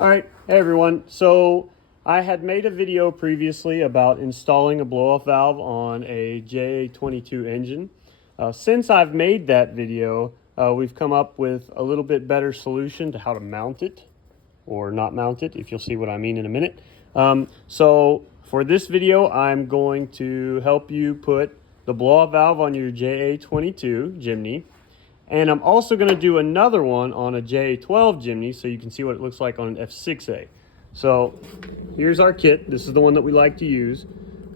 All right, hey everyone. So I had made a video previously about installing a blow-off valve on a Ja22 engine. Since I've made that video, we've come up with a little bit better solution to how to mount it, or not mount it, if you'll see what I mean in a minute. So for this video, I'm going to help you put the blow-off valve on your Ja22 Jimny. And I'm also going to do another one on a Ja12 Jimny so you can see what it looks like on an F6A. So here's our kit. This is the one that we like to use.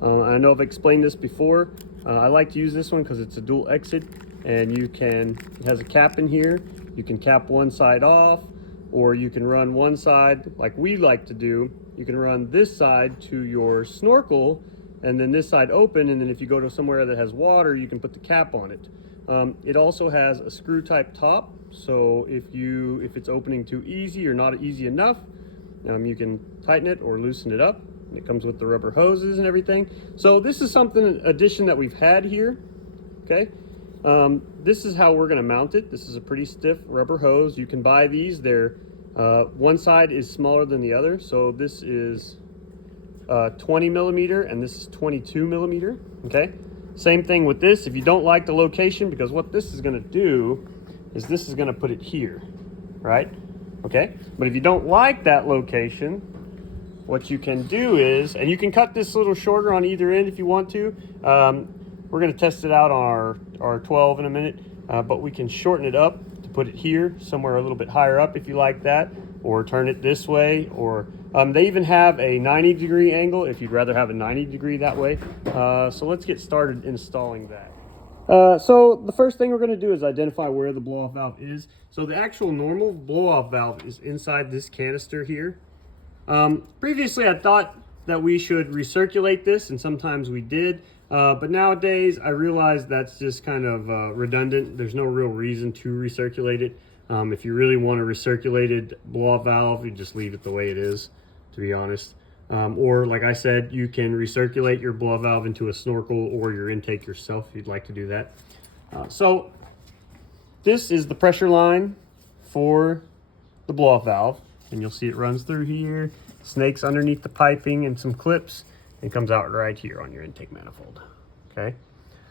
I know I've explained this before. I like to use this one because it's a dual exit, and it has a cap in here. You can cap one side off, or you can run one side like we like to do. You can run this side to your snorkel and then this side open, and then if you go to somewhere that has water, you can put the cap on it. It also has a screw type top, so if it's opening too easy or not easy enough, you can tighten it or loosen it up. It comes with the rubber hoses and everything. So this is an addition that we've had here. Okay, this is how we're going to mount it. This is a pretty stiff rubber hose. You can buy these. They're one side is smaller than the other, so this is 20 millimeter and this is 22 millimeter. Okay. Same thing with this. If you don't like the location, because what this is going to do is this is going to put it here, right? Okay, but if you don't like that location, what you can do is, and you can cut this a little shorter on either end if you want to. We're going to test it out on our 12 in a minute, but we can shorten it up to put it here, somewhere a little bit higher up if you like that, or turn it this way, or they even have a 90-degree angle if you'd rather have a 90-degree that way. So let's get started installing that. So the first thing we're going to do is identify where the blow-off valve is. So the actual normal blow-off valve is inside this canister here. Previously I thought that we should recirculate this, and sometimes we did. But nowadays I realize that's just kind of redundant. There's no real reason to recirculate it. If you really want a recirculated blow-off valve, you just leave it the way it is, to be honest. Or like I said, you can recirculate your blow-off valve into a snorkel or your intake yourself if you'd like to do that. So this is the pressure line for the blow-off valve, and you'll see it runs through here, snakes underneath the piping and some clips, and comes out right here on your intake manifold. Okay,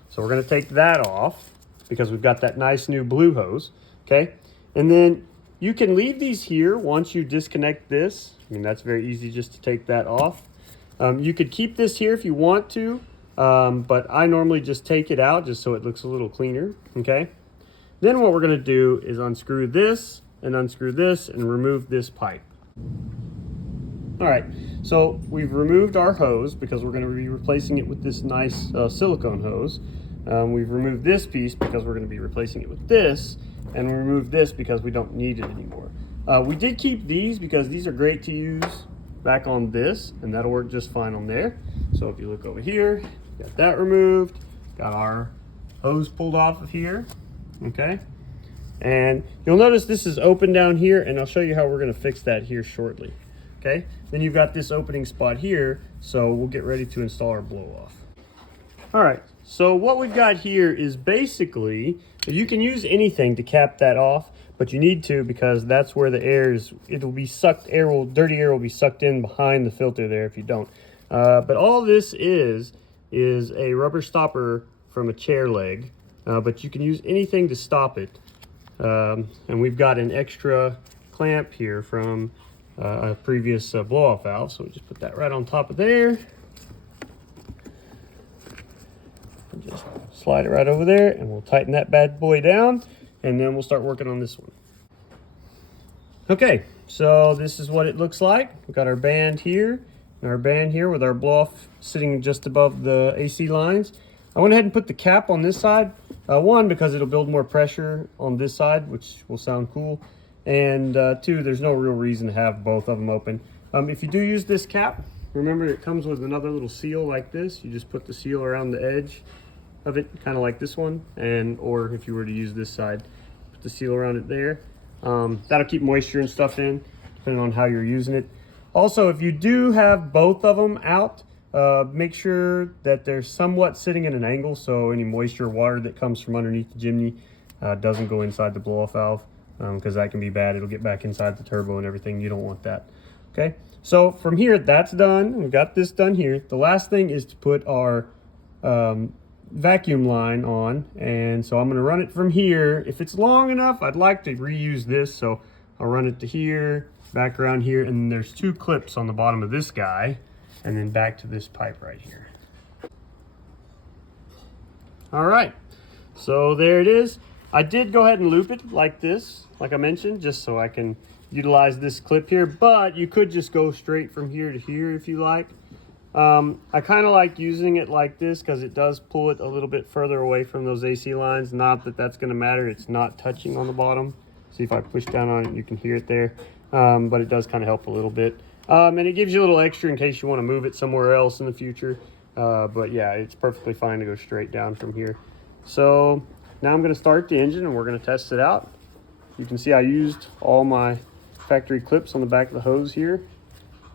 so we're going to take that off because we've got that nice new blue hose. Okay, and then you can leave these here once you disconnect this. I mean, that's very easy just to take that off. You could keep this here if you want to, but I normally just take it out just so it looks a little cleaner. Okay, then what we're going to do is unscrew this and remove this pipe. All right, so we've removed our hose because we're going to be replacing it with this nice silicone hose. We've removed this piece because we're going to be replacing it with this, and we removed this because we don't need it anymore. We did keep these because these are great to use back on this, and that'll work just fine on there. So if you look over here, got that removed, got our hose pulled off of here. Okay, and you'll notice this is open down here, and I'll show you how we're going to fix that here shortly. Okay, then you've got this opening spot here, so we'll get ready to install our blow off. All right, so what we've got here is basically, you can use anything to cap that off, but you need to, because that's where the air is, it'll be sucked, dirty air will be sucked in behind the filter there if you don't. But all this is a rubber stopper from a chair leg, but you can use anything to stop it. And we've got an extra clamp here from a previous blow-off valve, so we just put that right on top of there. And just slide it right over there, and we'll tighten that bad boy down, and then we'll start working on this one. Okay, so this is what it looks like. We've got our band here, and our band here with our blow-off sitting just above the AC lines. I went ahead and put the cap on this side. One, because it'll build more pressure on this side, which will sound cool. And two, there's no real reason to have both of them open. If you do use this cap, remember it comes with another little seal like this. You just put the seal around the edge of it, kind of like this one, or if you were to use this side, put the seal around it there. That'll keep moisture and stuff in, depending on how you're using it. Also, if you do have both of them out, make sure that they're somewhat sitting at an angle, so any moisture or water that comes from underneath the Jimny doesn't go inside the blow-off valve. because that can be bad. It'll get back inside the turbo and everything. You don't want that. Okay, so from here, that's done. We've got this done here. The last thing is to put our vacuum line on, and so I'm going to run it from here. If it's long enough, I'd like to reuse this, so I'll run it to here, back around here, and there's 2 clips on the bottom of this guy, and then back to this pipe right here. All right, so there it is. I did go ahead and loop it like this, like I mentioned, just so I can utilize this clip here, but you could just go straight from here to here if you like. I kind of like using it like this because it does pull it a little bit further away from those AC lines. Not that that's going to matter. It's not touching on the bottom. See if I push down on it, you can hear it there. But it does kind of help a little bit. And it gives you a little extra in case you want to move it somewhere else in the future. But yeah, it's perfectly fine to go straight down from here. So now I'm going to start the engine and we're going to test it out. You can see I used all my factory clips on the back of the hose here.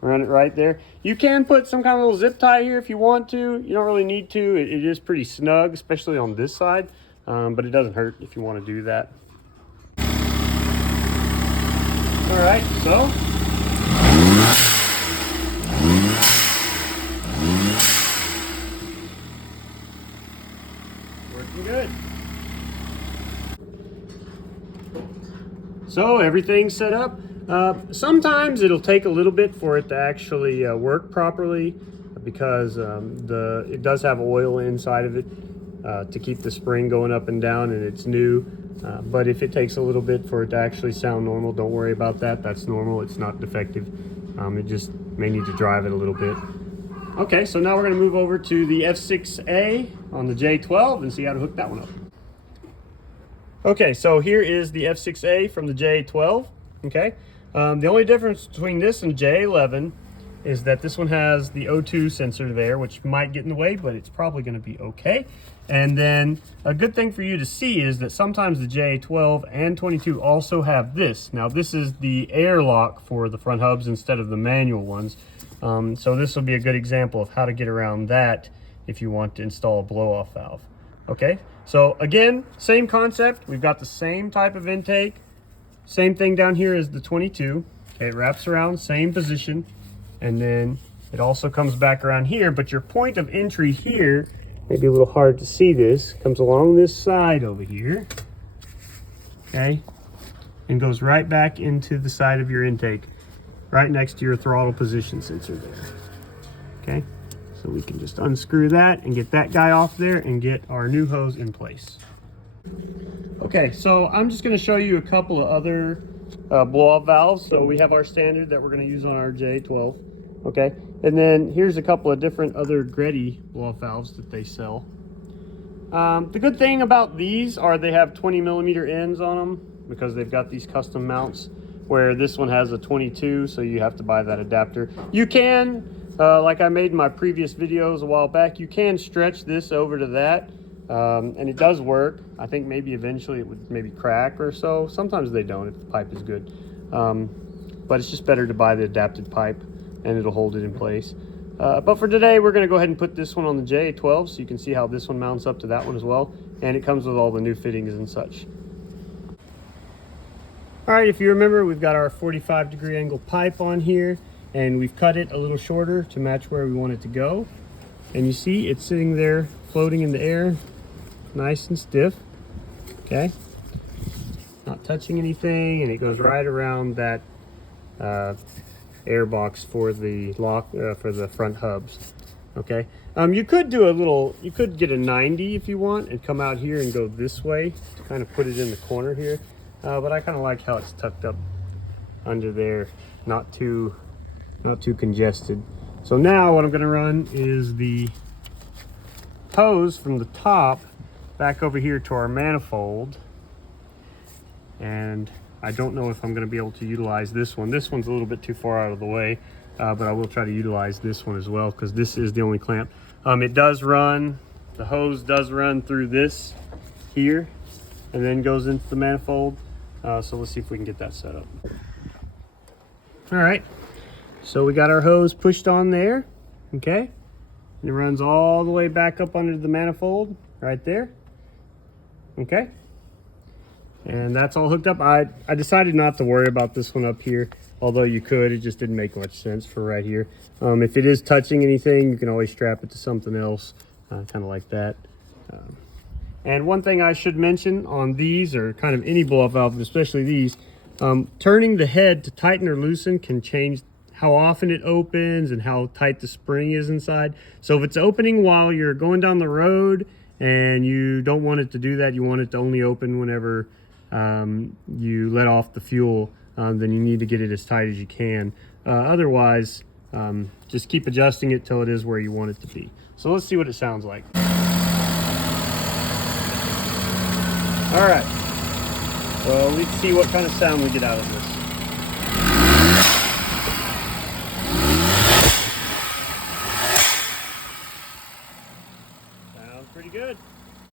Run it right there. You can put some kind of little zip tie here if you want to. You don't really need to. It is pretty snug, especially on this side, but it doesn't hurt if you want to do that. All right, so working good. So everything's set up. Sometimes it'll take a little bit for it to actually work properly because it does have oil inside of it to keep the spring going up and down, and it's new. But if it takes a little bit for it to actually sound normal, don't worry about that. That's normal. It's not defective. It just may need to drive it a little bit. Okay, so now we're going to move over to the F6A on the Ja12 and see how to hook that one up. Okay, so here is the F6A from the Ja12. Okay, the only difference between this and Ja11 is that this one has the O2 sensor there, which might get in the way, but it's probably going to be okay. And then a good thing for you to see is that sometimes the Ja12 and 22 also have this. Now this is the air lock for the front hubs instead of the manual ones. So this will be a good example of how to get around that if you want to install a blow-off valve. Okay, so again, same concept. We've got the same type of intake. Same thing down here as the 22. Okay, it wraps around, same position. And then it also comes back around here, but your point of entry here, maybe a little hard to see this, comes along this side over here. Okay, and goes right back into the side of your intake, right next to your throttle position sensor there. Okay, so we can just unscrew that and get that guy off there and get our new hose in place. Okay, so I'm just going to show you a couple of other blow-off valves. So we have our standard that we're going to use on our Ja12. Okay, and then here's a couple of different other Greddy blow-off valves that they sell. The good thing about these are they have 20mm ends on them because they've got these custom mounts, where this one has a 22, so you have to buy that adapter. You can, like I made in my previous videos a while back, you can stretch this over to that. And it does work. I think maybe eventually it would maybe crack or so. Sometimes they don't if the pipe is good. But it's just better to buy the adapted pipe and it'll hold it in place. But for today, we're going to go ahead and put this one on the Ja12 so you can see how this one mounts up to that one as well. And it comes with all the new fittings and such. All right, if you remember, we've got our 45-degree angle pipe on here and we've cut it a little shorter to match where we want it to go. And you see it's sitting there floating in the air, nice and stiff. Okay, not touching anything, and it goes right around that air box for the lock for the front hubs. Okay, you could do you could get a 90 if you want and come out here and go this way to kind of put it in the corner here, but I kind of like how it's tucked up under there, not too congested. So now what I'm going to run is the hose from the top back over here to our manifold, and I don't know if I'm going to be able to utilize this one. This one's a little bit too far out of the way, but I will try to utilize this one as well because this is the only clamp. It does run, the hose does run through this here and then goes into the manifold. So let's see if we can get that set up. All right, so we got our hose pushed on there. Okay, and it runs all the way back up under the manifold right there. Okay, And that's all hooked up. I decided not to worry about this one up here, although you could. It just didn't make much sense for right here. If it is touching anything, you can always strap it to something else, kind of like that. And one thing I should mention on these, or kind of any blow-off valve, especially these, turning the head to tighten or loosen can change how often it opens and how tight the spring is inside. So if it's opening while you're going down the road and you don't want it to do that, you want it to only open whenever you let off the fuel, then you need to get it as tight as you can. Otherwise, just keep adjusting it till it is where you want it to be. So let's see what it sounds like. All right, so let's see what kind of sound we get out of this.